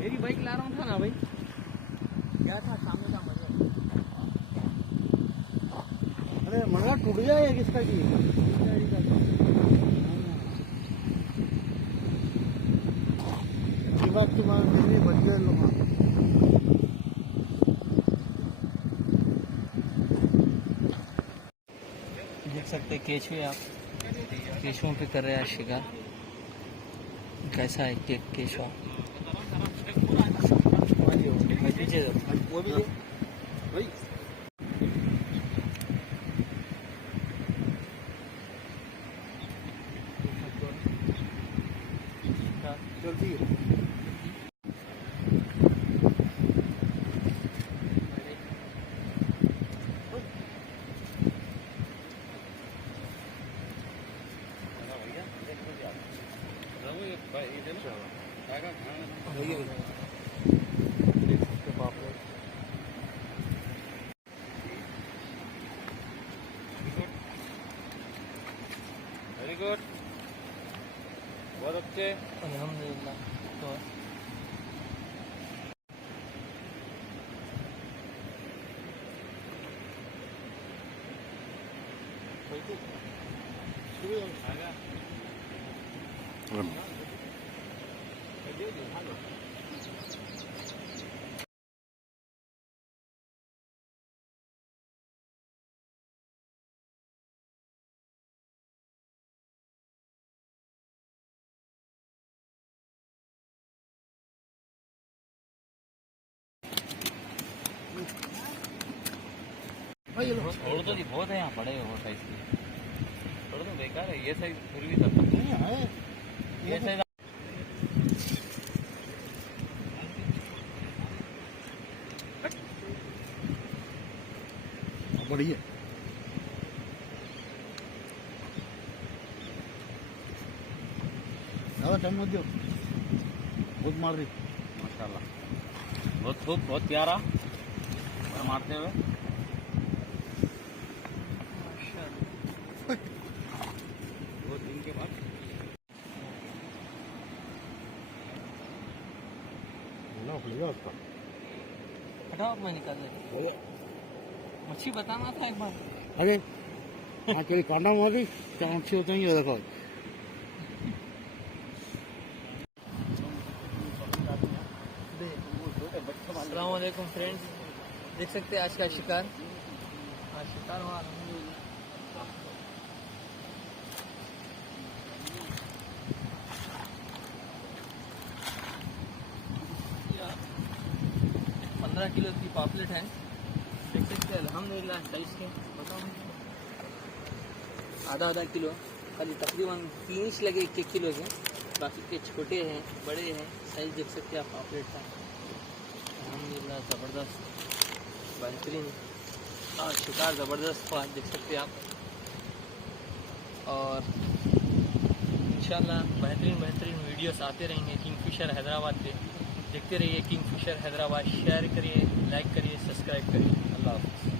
मेरी बाइक ला रहा था ना भाई, क्या था सामने का मजा। अरे मंगा टूट गया या किसका की बात की मांग बच गए लोग। देख सकते हैं केचुए आप, केचुओं पे कर रहे हैं शिकार। कैसा है केचुआ, वो भी भाई जल्दी वेरी गुड, बहुत अच्छे, अल्हम्दुलिल्लाह। तो छोड़ तो बहुत है यहाँ पड़े हो साइज के, छोड़ तो बेकार है ये साइज, फिर भी सब ये साइज बढ़िया। टाइम मत दो, बहुत मार रही माशाल्लाह, बहुत खूब, बहुत प्यारा मारते हुए। बहुत दिन के बाद उसका हटाओ, मैं निकाल लेता। मच्छी बताना था एक बार। अरे हाँ चलिए कांडा मार रही क्या मच्छी होते हैं ये देखो। अस्सलाम वालेकुम फ्रेंड्स, देख सकते हैं आज का शिकार, आज शिकार हुआ। 15 किलो की पॉपलेट है, देख सकते हैं अल्हम्दुलिल्लाह साइज के। बताओ आधा किलो, खाली तकरीबन 3 इंच लगे 1 किलो के, बाकी के छोटे हैं बड़े हैं, साइज देख सकते हैं आप पॉपलेट का। अल्हम्दुलिल्लाह ज़बरदस्त बेहतरीन और शिकार ज़बरदस्त हुआ, देख सकते हैं आप। और इंशाल्लाह बेहतरीन वीडियोस आते रहेंगे किंगफिशर हैदराबाद के। देखते रहिए किंगफिशर हैदराबाद, शेयर करिए, लाइक करिए, सब्सक्राइब करिए। अल्लाह हाफ़िज़।